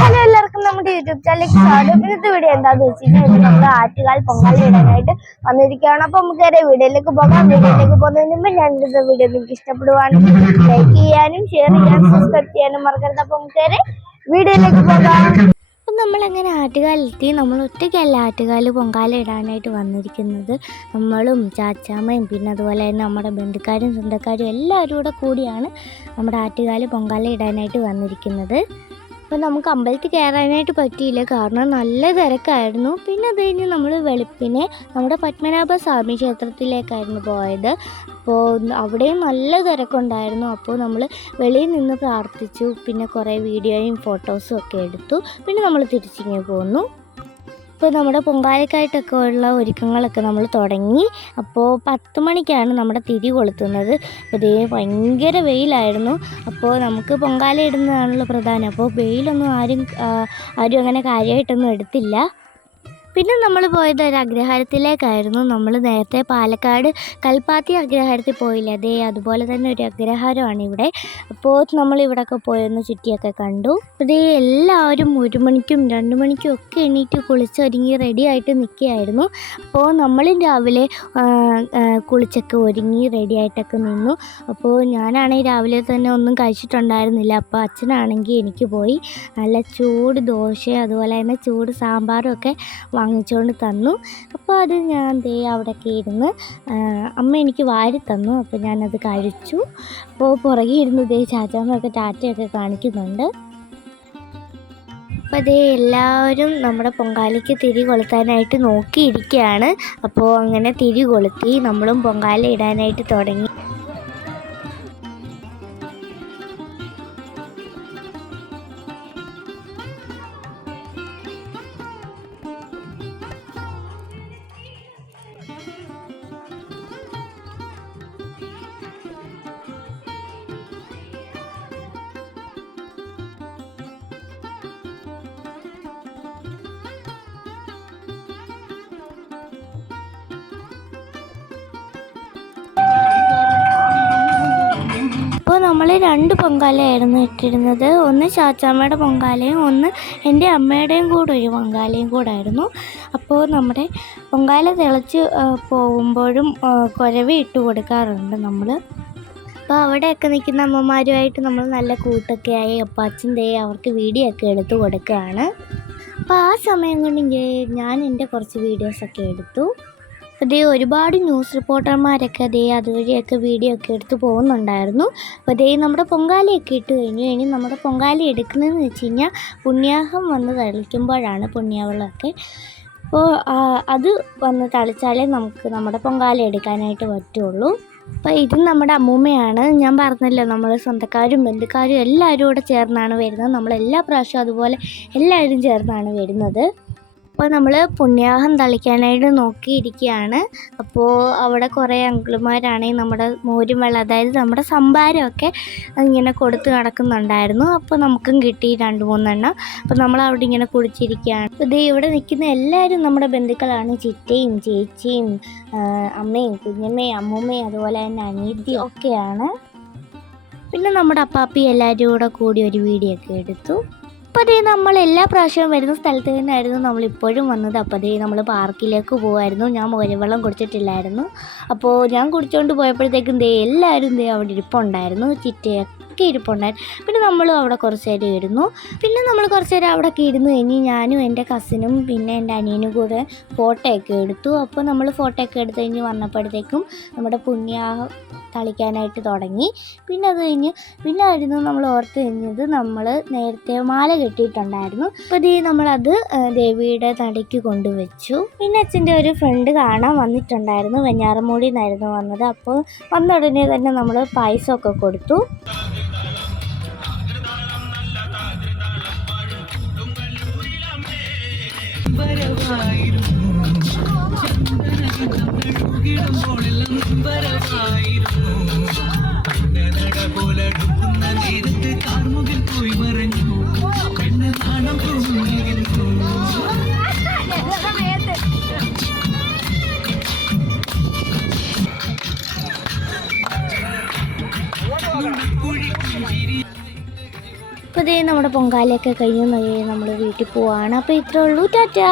Hello എല്ലാവർക്കും നമ്മുടെ YouTube ചാനലിലേക്ക് സ്വാഗതം. ഇന്നത്തെ വീഡിയോ എന്താന്ന് വെച്ച് കഴിഞ്ഞാൽ നമ്മൾ ആറ്റുകാൽ പൊങ്കാല ഇടാനായിട്ട് വന്നിരിക്കുകയാണ്. അപ്പൊ നമുക്ക് വരെ വീഡിയോയിലേക്ക് പോകാം. വീഡിയോയിലേക്ക് പോകുന്നതിന് മുമ്പ് ഞാൻ ഇന്നത്തെ വീഡിയോ നിങ്ങൾക്ക് ഇഷ്ടപ്പെടുവാണെങ്കിൽ ലൈക്ക് ചെയ്യാനും ഷെയർ ചെയ്യാനും സബ്സ്ക്രൈബ് ചെയ്യാനും മറക്കരുത്. അപ്പൊ നമുക്ക് വരെ വീഡിയോയിലേക്ക് പോകാം. അപ്പം നമ്മളങ്ങനെ ആറ്റുകാലെത്തി നമ്മൾ ഒറ്റയ്ക്കല്ല ആറ്റുകാൽ പൊങ്കാല ഇടാനായിട്ട് വന്നിരിക്കുന്നത്. നമ്മളും ചാച്ചാമ്മയും പിന്നെ അതുപോലെ തന്നെ നമ്മുടെ ബന്ധുക്കാരും സ്വന്തക്കാരും എല്ലാവരും കൂടെ കൂടിയാണ് നമ്മുടെ ആറ്റുകാൽ പൊങ്കാല ഇടാനായിട്ട് വന്നിരിക്കുന്നത്. അപ്പോൾ നമുക്ക് അമ്പലത്തിൽ കയറാനായിട്ട് പറ്റിയില്ല. കാരണം നല്ല തിരക്കായിരുന്നു. പിന്നെ അത് കഴിഞ്ഞ് നമ്മൾ വെളുപ്പിനെ നമ്മുടെ പത്മനാഭ സ്വാമി ക്ഷേത്രത്തിലേക്കായിരുന്നു പോയത്. അപ്പോൾ അവിടെയും നല്ല തിരക്കുണ്ടായിരുന്നു. അപ്പോൾ നമ്മൾ വെളിയിൽ നിന്ന് പ്രാർത്ഥിച്ചു. പിന്നെ കുറേ വീഡിയോയും ഫോട്ടോസും ഒക്കെ എടുത്തു. പിന്നെ നമ്മൾ തിരിച്ചിങ്ങനെ പോന്നു. ഇപ്പോൾ നമ്മുടെ പൊങ്കാലയ്ക്കായിട്ടൊക്കെ ഉള്ള ഒരുക്കങ്ങളൊക്കെ നമ്മൾ തുടങ്ങി. അപ്പോൾ പത്ത് മണിക്കാണ് നമ്മുടെ തിരി കൊളുത്തുന്നത്. അപ്പോൾ ഇതേ ഭയങ്കര വെയിലായിരുന്നു. അപ്പോൾ നമുക്ക് പൊങ്കാല ഇടുന്നതാണല്ലോ പ്രധാനം. അപ്പോൾ വെയിലൊന്നും ആരും ആരും അങ്ങനെ കാര്യമായിട്ടൊന്നും എടുത്തില്ല. പിന്നെ നമ്മൾ പോയത് ഒരു അഗ്രഹാരത്തിലേക്കായിരുന്നു. നമ്മൾ നേരത്തെ പാലക്കാട് കൽപ്പാത്തി അഗ്രഹാരത്തിൽ പോയില്ല? അതേ അതുപോലെ തന്നെ ഒരു അഗ്രഹാരമാണ് ഇവിടെ. അപ്പോൾ നമ്മൾ ഇവിടെയൊക്കെ പോയൊന്ന് ചുറ്റിയൊക്കെ കണ്ടു. അതേ എല്ലാവരും ഒരു മണിക്കും രണ്ട് മണിക്കും ഒക്കെ എണീറ്റ് കുളിച്ചൊരുങ്ങി റെഡി ആയിട്ട് നിൽക്കുകയായിരുന്നു. അപ്പോൾ നമ്മളും രാവിലെ കുളിച്ചൊക്കെ ഒരുങ്ങി റെഡി ആയിട്ടൊക്കെ നിന്നു. അപ്പോൾ ഞാനാണെങ്കിൽ രാവിലെ തന്നെ ഒന്നും കഴിച്ചിട്ടുണ്ടായിരുന്നില്ല. അപ്പോൾ അച്ഛനാണെങ്കിൽ എനിക്ക് പോയി നല്ല ചൂട് ദോശ അതുപോലെ തന്നെ ചൂട് സാമ്പാറും ഒക്കെ വാങ്ങിച്ചുകൊണ്ട് തന്നു. അപ്പോൾ അത് ഞാൻ ദേ അവിടെയൊക്കെ ഇരുന്ന് അമ്മ എനിക്ക് വാരി തന്നു. അപ്പോൾ ഞാനത് കഴിച്ചു. അപ്പോൾ പുറകെ ഇരുന്ന് ദേ ചാച്ചാമ്മയൊക്കെ ടാറ്റയൊക്കെ കാണിക്കുന്നുണ്ട്. അപ്പോൾ അതേ എല്ലാവരും നമ്മുടെ പൊങ്കാലയ്ക്ക് തിരി കൊളുത്താനായിട്ട് നോക്കിയിരിക്കുകയാണ്. അപ്പോൾ അങ്ങനെ തിരി കൊളുത്തി നമ്മളും പൊങ്കാല ഇടാനായിട്ട് തുടങ്ങി. അപ്പോൾ നമ്മൾ രണ്ട് പൊങ്കാലയായിരുന്നു ഇട്ടിരുന്നത്. ഒന്ന് ചാച്ചാമ്മയുടെ പൊങ്കാലയും ഒന്ന് എന്റെ അമ്മയുടെയും കൂടെ ഒരു പൊങ്കാലയും കൂടായിരുന്നു. അപ്പോൾ നമ്മുടെ പൊങ്കാല തിളച്ച് പോകുമ്പോഴും കുരവി ഇട്ട് കൊടുക്കാറുണ്ട് നമ്മൾ. അപ്പോൾ അവിടെയൊക്കെ നിൽക്കുന്ന അമ്മമാരുമായിട്ട് നമ്മൾ നല്ല കൂട്ടൊക്കെ ആയി അപ്പോൾ ദേ അവർക്ക് വീഡിയോ ഒക്കെ എടുത്ത് കൊടുക്കുകയാണ്. അപ്പോൾ ആ സമയം കൊണ്ട് ഞാൻ എന്റെ കുറച്ച് വീഡിയോസൊക്കെ എടുത്തു. അതേ ഒരുപാട് ന്യൂസ് റിപ്പോർട്ടർമാരൊക്കെ അതേ അതുവഴിയൊക്കെ വീഡിയോ ഒക്കെ എടുത്ത് പോകുന്നുണ്ടായിരുന്നു. അപ്പോൾ അതേ നമ്മുടെ പൊങ്കാലയൊക്കെ ഇട്ട് കഴിഞ്ഞു. ഇനി നമ്മുടെ പൊങ്കാല എടുക്കുന്നതെന്ന് വെച്ച് കഴിഞ്ഞാൽ പുണ്യാഹം വന്ന് തളിക്കുമ്പോഴാണ് പുണ്യാവളമൊക്കെ അപ്പോൾ അത് വന്ന് തളിച്ചാലേ നമുക്ക് നമ്മുടെ പൊങ്കാല എടുക്കാനായിട്ട് പറ്റുള്ളൂ. അപ്പോൾ ഇത് നമ്മുടെ അമ്മൂമ്മയാണ്. ഞാൻ പറഞ്ഞല്ലോ നമ്മൾ സ്വന്തക്കാരും ബന്ധുക്കാരും എല്ലാവരും കൂടെ ചേർന്നാണ് വരുന്നത്. നമ്മളെല്ലാ പ്രാവശ്യവും അതുപോലെ എല്ലാവരും ചേർന്നാണ് വരുന്നത്. അപ്പോൾ നമ്മൾ പുണ്യാഹം തളിക്കാനായിട്ട് നോക്കിയിരിക്കുകയാണ്. അപ്പോൾ അവിടെ കുറേ അങ്കിളുമാരാണെങ്കിൽ നമ്മുടെ മോരും വെള്ളം അതായത് നമ്മുടെ സംഭാരമൊക്കെ ഇങ്ങനെ കൊടുത്ത് നടക്കുന്നുണ്ടായിരുന്നു. അപ്പോൾ നമുക്കും കിട്ടി രണ്ട് മൂന്നെണ്ണം. അപ്പോൾ നമ്മൾ അവിടെ ഇങ്ങനെ കുടിച്ചിരിക്കുകയാണ് ദേ ഇവിടെ നിൽക്കുന്ന എല്ലാവരും നമ്മുടെ ബന്ധുക്കളാണ്. ചിറ്റയും ചേച്ചിയും അമ്മയും കുഞ്ഞമ്മയും അമ്മൂമ്മയും അതുപോലെ തന്നെ അനീതിയും ഒക്കെയാണ്. പിന്നെ നമ്മുടെ അപ്പാപ്പി എല്ലാവരും കൂടെ കൂടി ഒരു വീഡിയോ ഒക്കെ എടുത്തു. അപ്പോൾ അതേ നമ്മൾ എല്ലാ പ്രാവശ്യവും വരുന്ന സ്ഥലത്ത് തന്നെയായിരുന്നു നമ്മൾ ഇപ്പോഴും വന്നത് അപ്പോൾ നമ്മൾ പാർക്കിലേക്ക് പോകുമായിരുന്നു ഞാൻ മോരവെള്ളം കുടിച്ചിട്ടില്ലായിരുന്നു. അപ്പോൾ ഞാൻ കുടിച്ചുകൊണ്ട് പോയപ്പോഴത്തേക്കും ദേ എല്ലാവരും ദേ അവിടെ ഇരിപ്പുണ്ടായിരുന്നു. ചിറ്റയൊക്കെ ഇരിപ്പുണ്ടായിരുന്നു പിന്നെ നമ്മളും അവിടെ കുറച്ച് നേരം ഇരുന്നു. പിന്നെ നമ്മൾ കുറച്ച് നേരം അവിടെ ഒക്കെ ഇരുന്ന് കഴിഞ്ഞ് ഞാനും എന്റെ കസിനും പിന്നെ എന്റെ അനിയനും കൂടെ ഫോട്ടോ ഒക്കെ എടുത്തു. അപ്പോൾ നമ്മൾ ഫോട്ടോ ഒക്കെ എടുത്ത് കഴിഞ്ഞ് വന്നപ്പോഴത്തേക്കും നമ്മുടെ പുണ്യാഹം തളിക്കാനായിട്ട് തുടങ്ങി. പിന്നെ അത് കഴിഞ്ഞ് പിന്നെ ആയിരുന്നു നമ്മൾ ഓർത്ത് കഴിഞ്ഞത് നമ്മൾ നേരത്തെ മാല കെട്ടിയിട്ടുണ്ടായിരുന്നു. അപ്പോൾ ഇത് നമ്മളത് ദേവിയുടെ തടിക്ക് കൊണ്ടുവച്ചു. പിന്നെ അച്ഛന്റെ ഒരു ഫ്രണ്ട് കാണാൻ വന്നിട്ടുണ്ടായിരുന്നു. വെഞ്ഞാറമൂടിന്നായിരുന്നു വന്നത്. അപ്പോൾ വന്ന ഉടനെ തന്നെ നമ്മൾ പായസമൊക്കെ കൊടുത്തു. നൊമ്പരവായിരുന്നു. ചന്ദനകിടുമ്പോഴെല്ലാം നൊമ്പരവായിരുന്നു നട പോലെടുക്കുന്ന നേരത്ത് കാർമുകിൽ പോയി മറഞ്ഞു അപ്പോൾ ഇതേ നമ്മുടെ പൊങ്കാലയൊക്കെ കഴിഞ്ഞു. നമ്മൾ വീട്ടിൽ പോവാണ്. അപ്പോൾ ഇത്രേ ഉള്ളൂ. ടാറ്റാ.